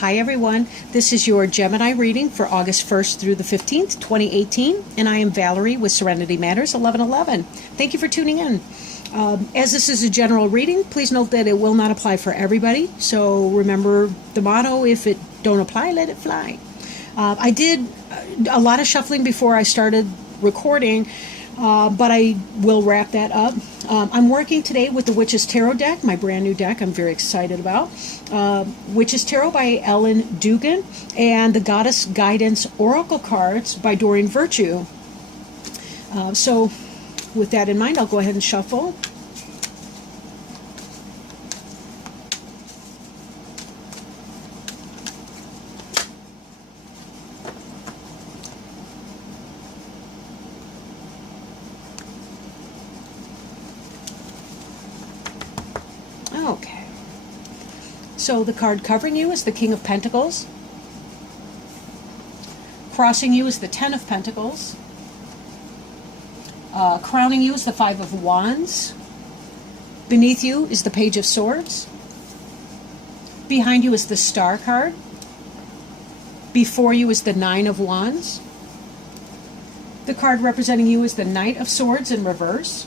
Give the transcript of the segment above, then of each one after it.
Hi everyone, this is your Gemini reading for August 1st through the 15th, 2018, and I am Valerie with Serenity Matters 1111. Thank you for tuning in. As this is a general reading, please note that it will not apply for everybody, so remember the motto, if it don't apply, let it fly. I did a lot of shuffling before I started recording, but I will wrap that up. I'm working today with the Witch's Tarot deck, my brand new deck I'm very excited about. Witch's Tarot by Ellen Dugan and the Goddess Guidance Oracle cards by Doreen Virtue. So with that in mind, I'll go ahead and shuffle. Okay, so the card covering you is the King of Pentacles. Crossing you is the Ten of Pentacles. Crowning you is the Five of Wands. Beneath you is the Page of Swords. Behind you is the Star card. Before you is the Nine of Wands. The card representing you is the Knight of Swords in reverse.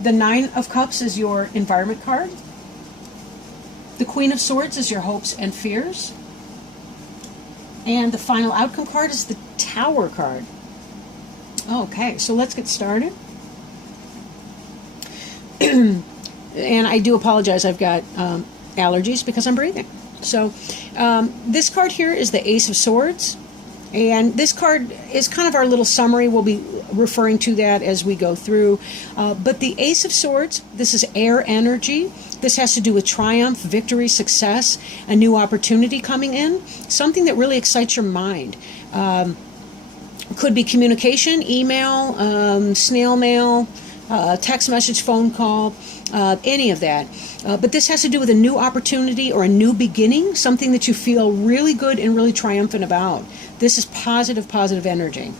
The Nine of Cups is your environment card. The Queen of Swords is your hopes and fears. And the final outcome card is the Tower card. Okay, so let's get started. And I do apologize, I've got allergies because I'm breathing. So this card here is the Ace of Swords. And this card is kind of our little summary. We'll be referring to that as we go through. But the Ace of Swords, this is air energy. This has to do with triumph, victory, success, a new opportunity coming in, something that really excites your mind. Could be communication, email, snail mail, text message, phone call, any of that. But this has to do with a new opportunity or a new beginning, something that you feel really good and really triumphant about. This is positive energy,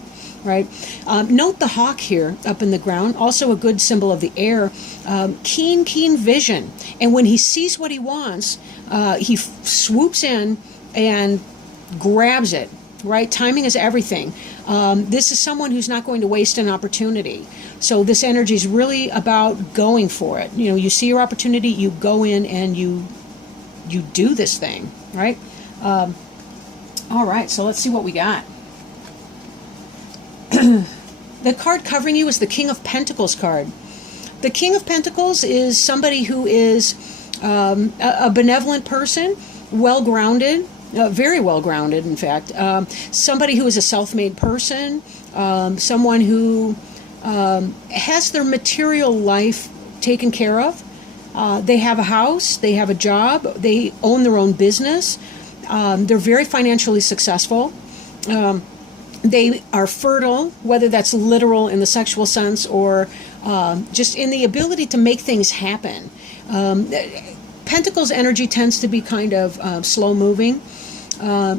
right? Note the hawk here up in the ground, also a good symbol of the air. Keen vision. And when he sees what he wants, he swoops in and grabs it, right? Timing is everything. This is someone who's not going to waste an opportunity. So this energy is really about going for it. You know, you see your opportunity, you go in and you do this thing, right? All right, so let's see what we got. The card covering you is the King of Pentacles card. The King of Pentacles is somebody who is a benevolent person, well-grounded, very well-grounded, in fact. Somebody who is a self-made person, someone who has their material life taken care of. They have a house, they have a job, they own their own business. They're very financially successful. They are fertile, whether that's literal in the sexual sense or just in the ability to make things happen. Pentacles energy tends to be kind of slow-moving,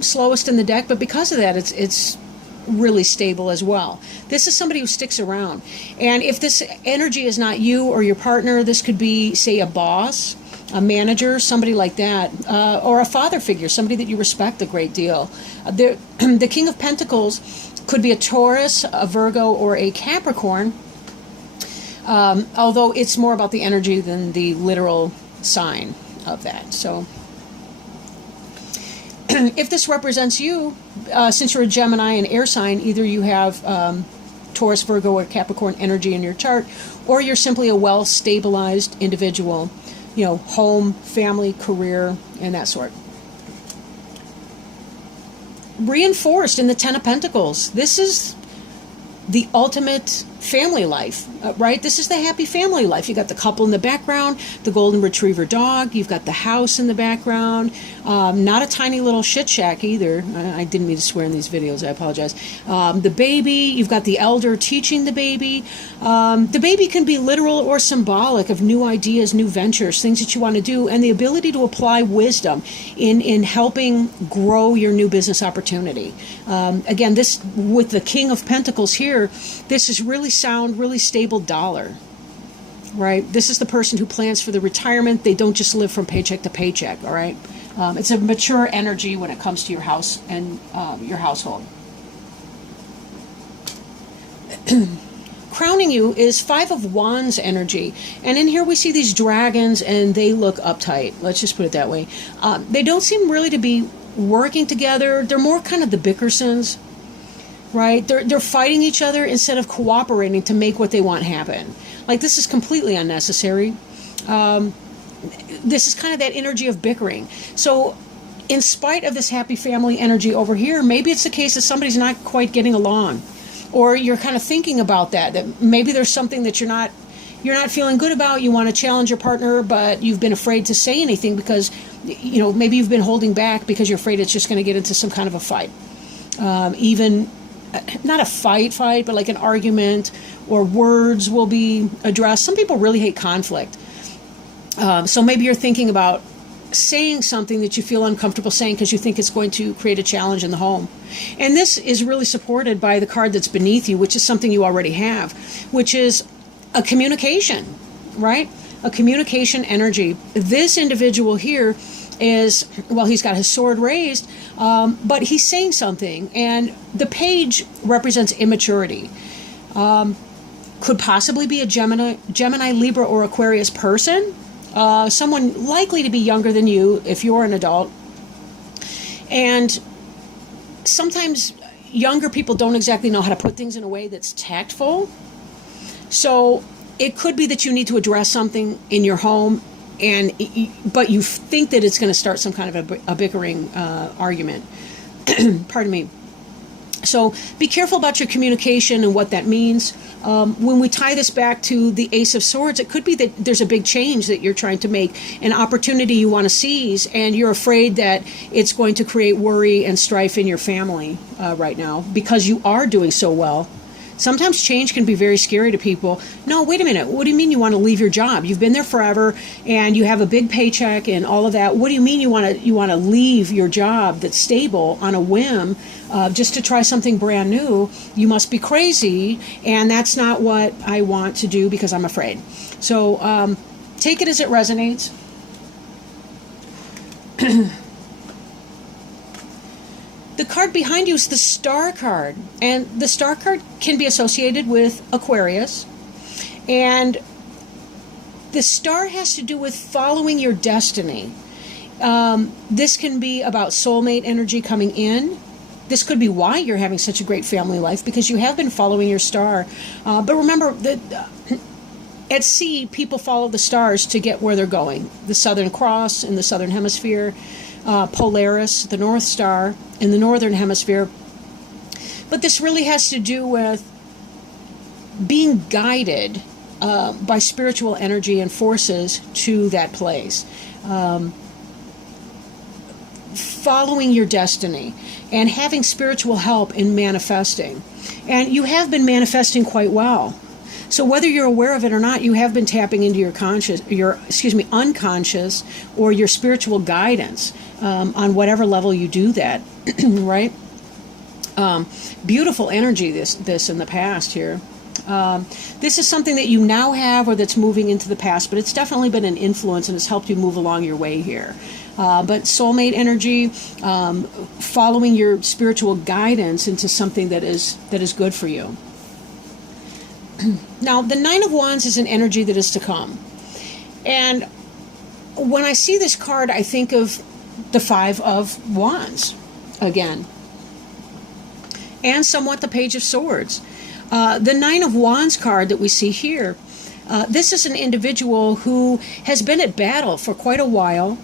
slowest in the deck, but because of that, it's really stable as well. This is somebody who sticks around. And if this energy is not you or your partner, this could be, say, a boss, a manager, somebody like that, or a father figure, somebody that you respect a great deal. The King of Pentacles could be a Taurus, a Virgo, or a Capricorn, although it's more about the energy than the literal sign of that. So if this represents you, since you're a Gemini and air sign, either you have Taurus, Virgo, or Capricorn energy in your chart, or you're simply a well-stabilized individual. You know, home, family, career, and that sort. Reinforced in the Ten of Pentacles. This is the ultimate family life, right? This is the happy family life. You got the couple in the background, the golden retriever dog, you've got the house in the background, not a tiny little shit shack either. I didn't mean to swear in these videos, I apologize. The baby, you've got the elder teaching the baby. The baby can be literal or symbolic of new ideas, new ventures, things that you want to do, and the ability to apply wisdom in helping grow your new business opportunity. Again, this with the King of Pentacles here, this is really sound, really stable dollar. right? This is the person who plans for the retirement. They don't just live from paycheck to paycheck, all right? It's a mature energy when it comes to your house and your household. Crowning you is Five of Wands energy. And in here we see these dragons, and they look uptight. Let's just put it that way. They don't seem really to be working together. They're more kind of the Bickersons, right? They're fighting each other instead of cooperating to make what they want happen. Like, this is completely unnecessary. This is kind of that energy of bickering. So in spite of this happy family energy over here, maybe it's the case that somebody's not quite getting along. Or you're kind of thinking about that maybe there's something that you're not feeling good about. You want to challenge your partner, but you've been afraid to say anything because, maybe you've been holding back because you're afraid it's just going to get into some kind of a fight. Even not a fight, but like an argument, or words will be addressed. Some people really hate conflict. So maybe you're thinking about saying something that you feel uncomfortable saying because you think it's going to create a challenge in the home. And this is really supported by the card that's beneath you, which is something you already have, which is a communication, right? A communication energy. This individual here is, well, he's got his sword raised, but he's saying something, and the page represents immaturity. Could possibly be a Gemini, Libra, or Aquarius person. Someone likely to be younger than you if you're an adult. And sometimes younger people don't exactly know how to put things in a way that's tactful. So it could be that you need to address something in your home, but you think that it's going to start some kind of a bickering argument. Pardon me. So be careful about your communication and what that means. When we tie this back to the Ace of Swords, it could be that there's a big change that you're trying to make, an opportunity you want to seize, and you're afraid that it's going to create worry and strife in your family right now because you are doing so well. Sometimes change can be very scary to people. No, wait a minute. What do you mean you want to leave your job? You've been there forever and you have a big paycheck and all of that. What do you mean you want to leave your job that's stable on a whim just to try something brand new? You must be crazy, and that's not what I want to do because I'm afraid. So take it as it resonates. The card behind you is the Star card, and the Star card can be associated with Aquarius, and the Star has to do with following your destiny. This can be about soulmate energy coming in. This could be why you're having such a great family life, because you have been following your star. But remember that at sea, people follow the stars to get where they're going. The Southern Cross in the Southern Hemisphere, Polaris, the North Star in the Northern Hemisphere. But this really has to do with being guided by spiritual energy and forces to that place. Following your destiny and having spiritual help in manifesting. And you have been manifesting quite well. So whether you're aware of it or not, you have been tapping into your unconscious or your spiritual guidance on whatever level you do that, right? Beautiful energy, this in the past here. This is something that you now have or that's moving into the past, but it's definitely been an influence and has helped you move along your way here. But soulmate energy, following your spiritual guidance into something that is good for you. Now, the Nine of Wands is an energy that is to come. And when I see this card, I think of the Five of Wands again. And somewhat the Page of Swords. The Nine of Wands card that we see here, this is an individual who has been at battle for quite a while.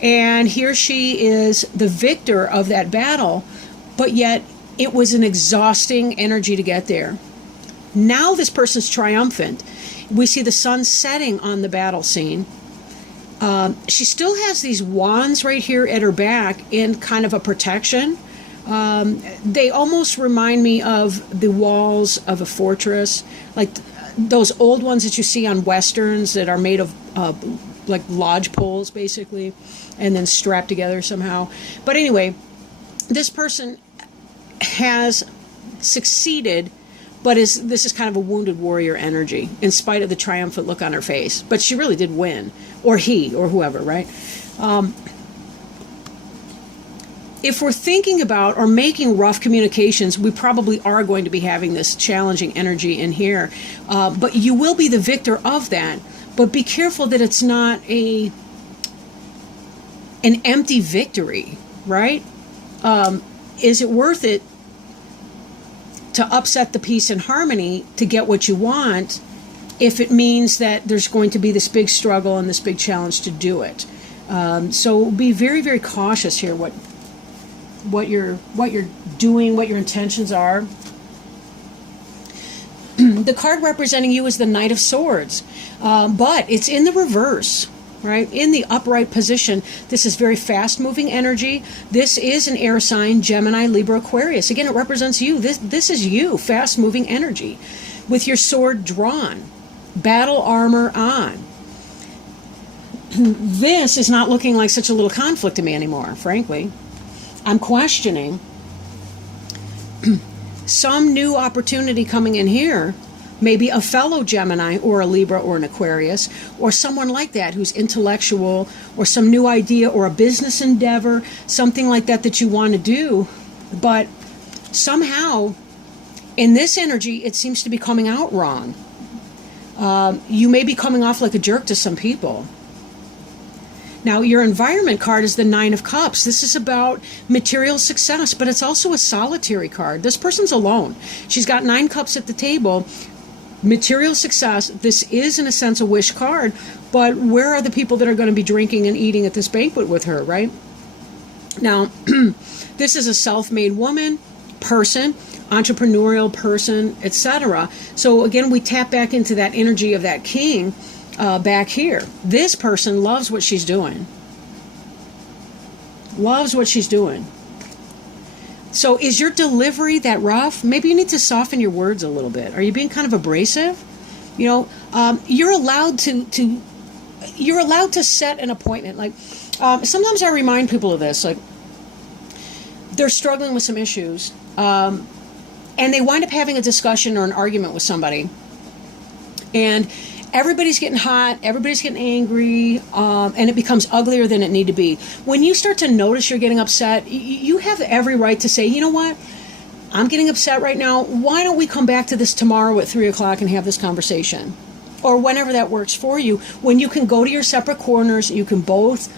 And here she is the victor of that battle, but yet it was an exhausting energy to get there. Now this person's triumphant. We see the sun setting on the battle scene. She still has these wands right here at her back in kind of a protection. They almost remind me of the walls of a fortress, like those old ones that you see on westerns that are made of like lodge poles, basically, and then strapped together somehow. But anyway, this person has succeeded but this is kind of a wounded warrior energy, in spite of the triumphant look on her face. But she really did win, or he, or whoever, right? If we're thinking about or making rough communications, we probably are going to be having this challenging energy in here. But you will be the victor of that. But be careful that it's not an empty victory, right? Is it worth it to upset the peace and harmony to get what you want if it means that there's going to be this big struggle and this big challenge to do it? So be very, very cautious here what you're doing, what your intentions are. The card representing you is the Knight of Swords, but it's in the reverse, right? In the upright position. This is very fast-moving energy. This is an air sign, Gemini, Libra, Aquarius. Again, it represents you. This is you, fast-moving energy, with your sword drawn, battle armor on. This is not looking like such a little conflict to me anymore, frankly. I'm questioning some new opportunity coming in here, maybe a fellow Gemini or a Libra or an Aquarius, or someone like that who's intellectual, or some new idea or a business endeavor, something like that you want to do. But somehow in this energy, it seems to be coming out wrong. You may be coming off like a jerk to some people. Now, your environment card is the Nine of Cups. This is about material success, but it's also a solitary card. This person's alone. She's got 9 cups at the table. Material success. This is, in a sense, a wish card, but where are the people that are going to be drinking and eating at this banquet with her, right? Now, this is a self-made woman, person, entrepreneurial person, etc. So again, we tap back into that energy of that king. Back here, this person loves what she's doing. Loves what she's doing. So is your delivery that rough? Maybe you need to soften your words a little bit. Are you being kind of abrasive? You know, you're allowed to set an appointment. Like sometimes I remind people of this. Like they're struggling with some issues, and they wind up having a discussion or an argument with somebody, and everybody's getting hot, everybody's getting angry, and it becomes uglier than it need to be. When you start to notice you're getting upset, you have every right to say, you know what, I'm getting upset right now. Why don't we come back to this tomorrow at 3 o'clock and have this conversation? Or whenever that works for you. When you can go to your separate corners, you can both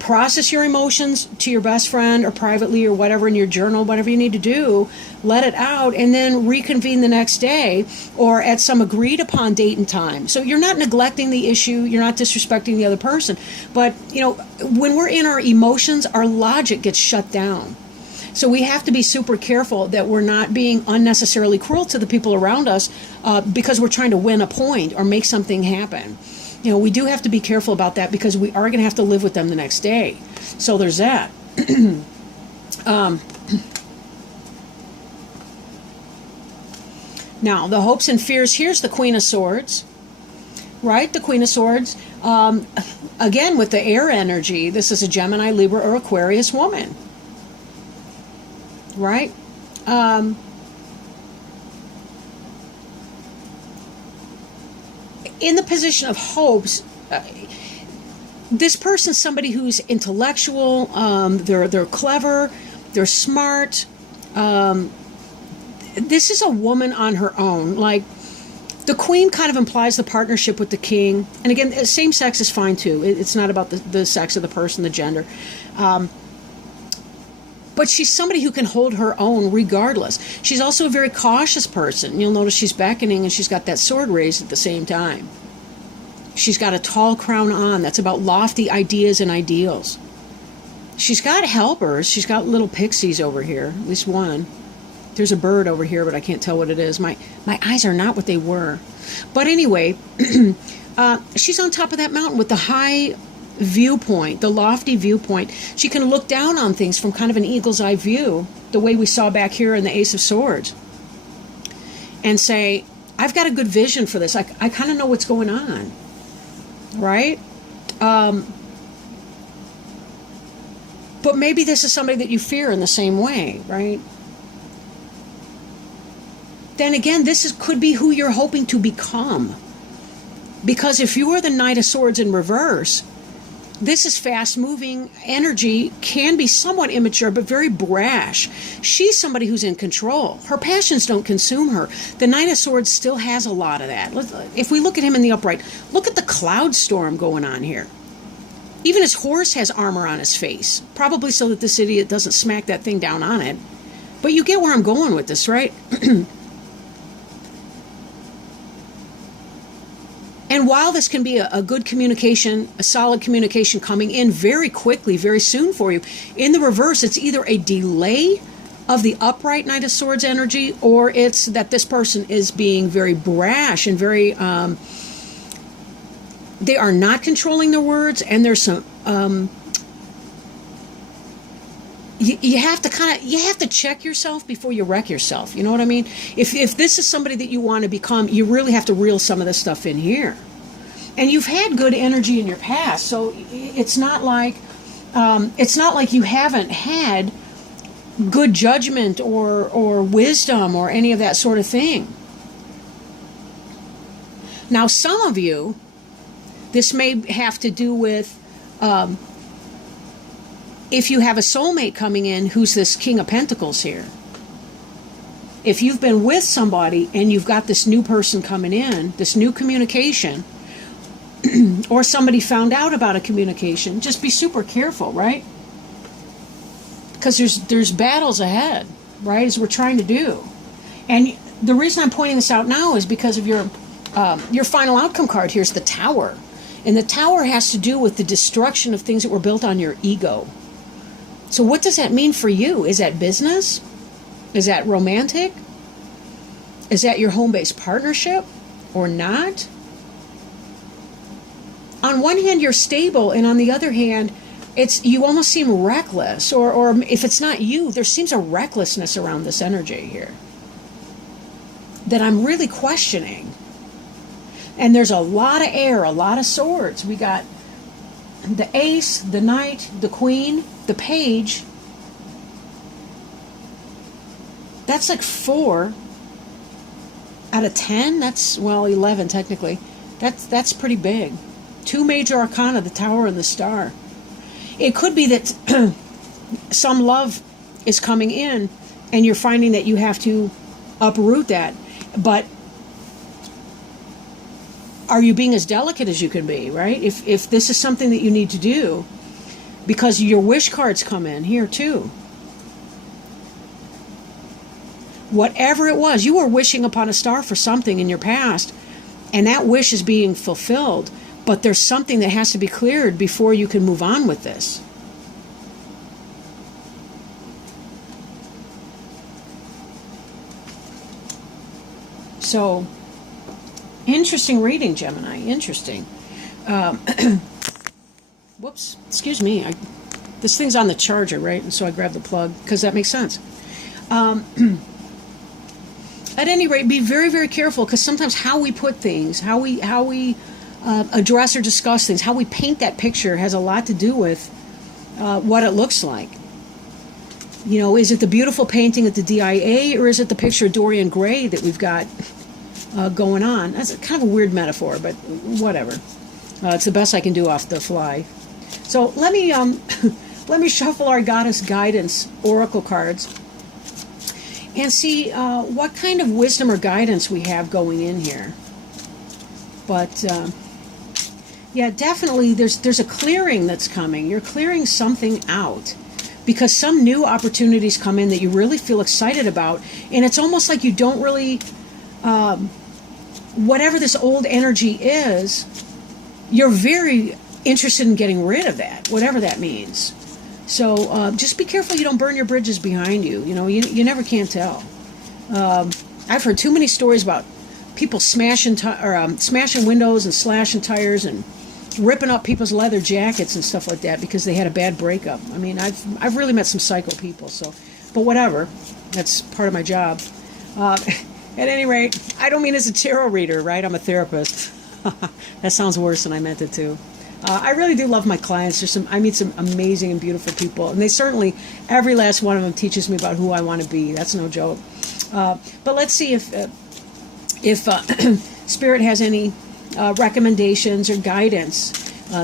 process your emotions to your best friend or privately or whatever in your journal, whatever you need to do, let it out, and then reconvene the next day or at some agreed upon date and time. So you're not neglecting the issue, you're not disrespecting the other person, but you know, when we're in our emotions, our logic gets shut down. So we have to be super careful that we're not being unnecessarily cruel to the people around us because we're trying to win a point or make something happen. You know, we do have to be careful about that because we are going to have to live with them the next day. So there's that. Now, the hopes and fears, here's the Queen of Swords, right? The Queen of Swords. Again, with the air energy, this is a Gemini, Libra, or Aquarius woman, right? In the position of hopes, this person's somebody who's intellectual, they're clever, they're smart. This is a woman on her own. Like, the queen kind of implies the partnership with the king. And again, same sex is fine too. It's not about the sex of the person, the gender. But she's somebody who can hold her own regardless. She's also a very cautious person. You'll notice she's beckoning and she's got that sword raised at the same time. She's got a tall crown on. That's about lofty ideas and ideals. She's got helpers. She's got little pixies over here, at least one. There's a bird over here, but I can't tell what it is. My eyes are not what they were. But anyway, she's on top of that mountain with the high viewpoint, the lofty viewpoint. She can look down on things from kind of an eagle's eye view, the way we saw back here in the Ace of Swords, and say, I've got a good vision for this. I kind of know what's going on, right? But maybe this is somebody that you fear in the same way, right? then again, could be who you're hoping to become. Because if you are the Knight of Swords in reverse, this is fast-moving energy, can be somewhat immature, but very brash. She's somebody who's in control. Her passions don't consume her. The Knight of Swords still has a lot of that. If we look at him in the upright, look at the cloud storm going on here. Even his horse has armor on his face, probably so that this idiot doesn't smack that thing down on it. But you get where I'm going with this, right? And while this can be a good communication, a solid communication coming in very quickly, very soon for you, in the reverse, it's either a delay of the upright Knight of Swords energy, or it's that this person is being very brash and very, they are not controlling their words, and there's some, you have to check yourself before you wreck yourself. You know what I mean? If this is somebody that you want to become, you really have to reel some of this stuff in here. And you've had good energy in your past, so it's not like you haven't had good judgment or wisdom or any of that sort of thing. Now, some of you, this may have to do with if you have a soulmate coming in who's this King of Pentacles here. If you've been with somebody and you've got this new person coming in, this new communication, or somebody found out about a communication, just be super careful, right? Because there's battles ahead, right, as we're trying to do. And the reason I'm pointing this out now is because of your final outcome card. Here's the Tower. And the Tower has to do with the destruction of things that were built on your ego. So what does that mean for you? Is that business? Is that romantic? Is that your home-based partnership or not? On one hand, you're stable, and on the other hand, you almost seem reckless. Or if it's not you, there seems a recklessness around this energy here that I'm really questioning. And there's a lot of air, a lot of swords. We got the Ace, the Knight, the Queen, the Page. That's like 4 out of 10. That's, well, 11 technically. That's pretty big. 2 major arcana, the Tower and the Star. It could be that some love is coming in and you're finding that you have to uproot that. But are you being as delicate as you can be, right? If this is something that you need to do, because your wish cards come in here too. Whatever it was, you were wishing upon a star for something in your past, and that wish is being fulfilled, but there's something that has to be cleared before you can move on with this. So, interesting reading, Gemini. Interesting. Whoops. Excuse me. This thing's on the charger, right? And so I grabbed the plug because that makes sense. At any rate, be very, very careful, because sometimes how we put things, how we address or discuss things, how we paint that picture has a lot to do with what it looks like. You know, is it the beautiful painting at the DIA, or is it the picture of Dorian Gray that we've got going on? That's kind of a weird metaphor, but whatever. It's the best I can do off the fly. So let me let me shuffle our Goddess Guidance Oracle cards and see what kind of wisdom or guidance we have going in here. But yeah, definitely there's a clearing that's coming. You're clearing something out because some new opportunities come in that you really feel excited about, and it's almost like you don't really, whatever this old energy is, you're very interested in getting rid of that, whatever that means. So just be careful you don't burn your bridges behind you. You know, you never can tell. I've heard too many stories about people smashing windows and slashing tires and ripping up people's leather jackets and stuff like that because they had a bad breakup. I mean, I've really met some psycho people. So, but whatever, that's part of my job. At any rate, I don't mean as a tarot reader, right? I'm a therapist. That sounds worse than I meant it to. I really do love my clients. I meet some amazing and beautiful people, and they certainly, every last one of them teaches me about who I want to be. That's no joke. But let's see if Spirit has any recommendations or guidance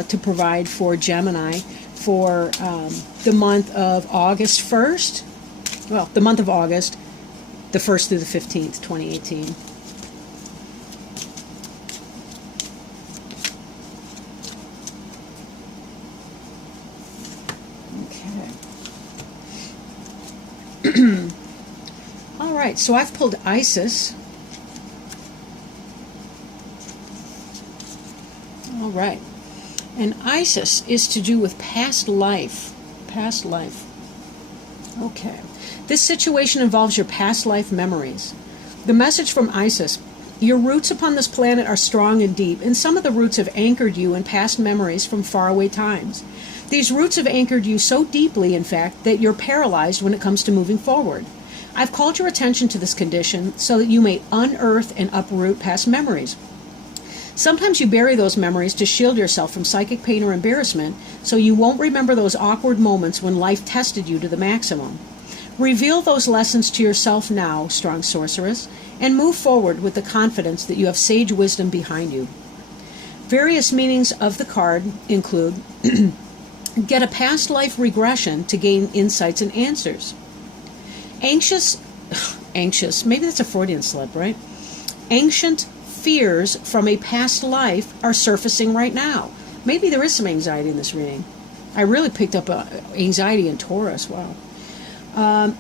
to provide for Gemini for the month of August 1st. Well, the month of August, the 1st through the 15th, 2018. Okay. All right, so I've pulled Isis. All right. And Isis is to do with past life. Past life. Okay. This situation involves your past life memories. The message from Isis: your roots upon this planet are strong and deep, and some of the roots have anchored you in past memories from faraway times. These roots have anchored you so deeply, in fact, that you're paralyzed when it comes to moving forward. I've called your attention to this condition so that you may unearth and uproot past memories. Sometimes you bury those memories to shield yourself from psychic pain or embarrassment, so you won't remember those awkward moments when life tested you to the maximum. Reveal those lessons to yourself now, strong sorceress, and move forward with the confidence that you have sage wisdom behind you. Various meanings of the card include get a past life regression to gain insights and answers. Anxious, maybe that's a Freudian slip, right? Ancient fears from a past life are surfacing right now. Maybe there is some anxiety in this reading. I really picked up anxiety in Taurus. Wow.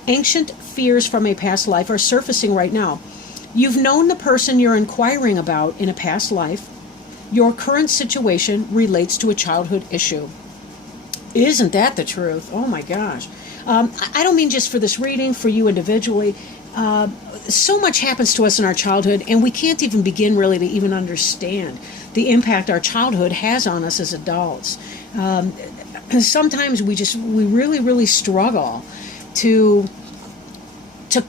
Ancient fears from a past life are surfacing right now. You've known the person you're inquiring about in a past life. Your current situation relates to a childhood issue. Isn't that the truth? Oh my gosh. I don't mean just for this reading, for you individually. So much happens to us in our childhood, and we can't even begin really to even understand the impact our childhood has on us as adults. Sometimes we really struggle to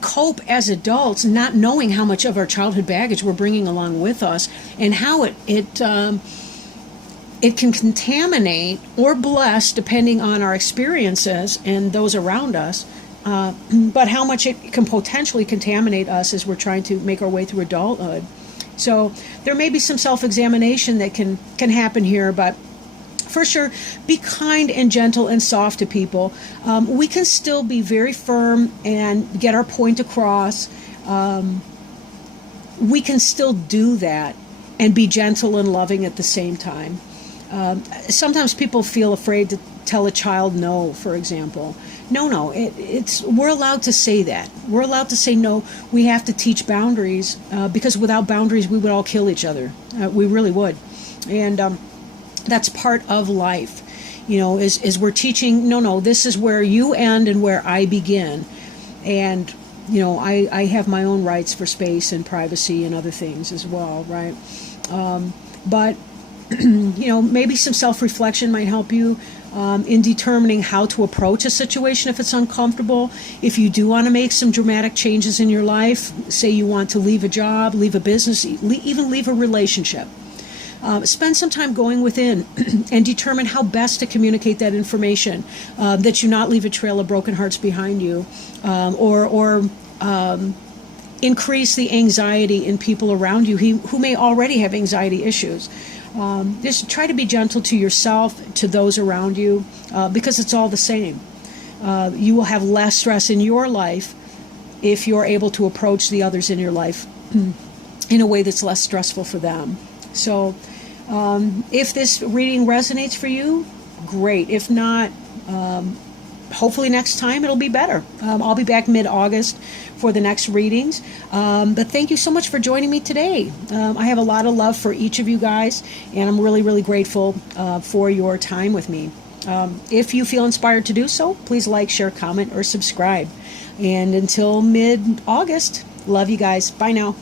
cope as adults, not knowing how much of our childhood baggage we're bringing along with us, and how it can contaminate or bless depending on our experiences and those around us. But how much it can potentially contaminate us as we're trying to make our way through adulthood. So there may be some self-examination that can happen here, but for sure, be kind and gentle and soft to people. We can still be very firm and get our point across. We can still do that and be gentle and loving at the same time. Sometimes people feel afraid to tell a child no, for example. No, we're allowed to say that. We're allowed to say no. We have to teach boundaries because without boundaries, we would all kill each other. We really would. And that's part of life, is we're teaching, no, this is where you end and where I begin. And, I have my own rights for space and privacy and other things as well, right? But maybe some self-reflection might help you in determining how to approach a situation if it's uncomfortable. If you do want to make some dramatic changes in your life, say you want to leave a job, leave a business, even leave a relationship, spend some time going within and determine how best to communicate that information, that you not leave a trail of broken hearts behind you, or increase the anxiety in people around you who may already have anxiety issues. Just try to be gentle to yourself, to those around you, because it's all the same. You will have less stress in your life if you're able to approach the others in your life in a way that's less stressful for them. So if this reading resonates for you, great. If not, hopefully next time it'll be better. I'll be back mid-August for the next readings. But thank you so much for joining me today. I have a lot of love for each of you guys, and I'm really grateful for your time with me. If you feel inspired to do so, please like, share, comment, or subscribe. And until mid-August, love you guys. Bye now.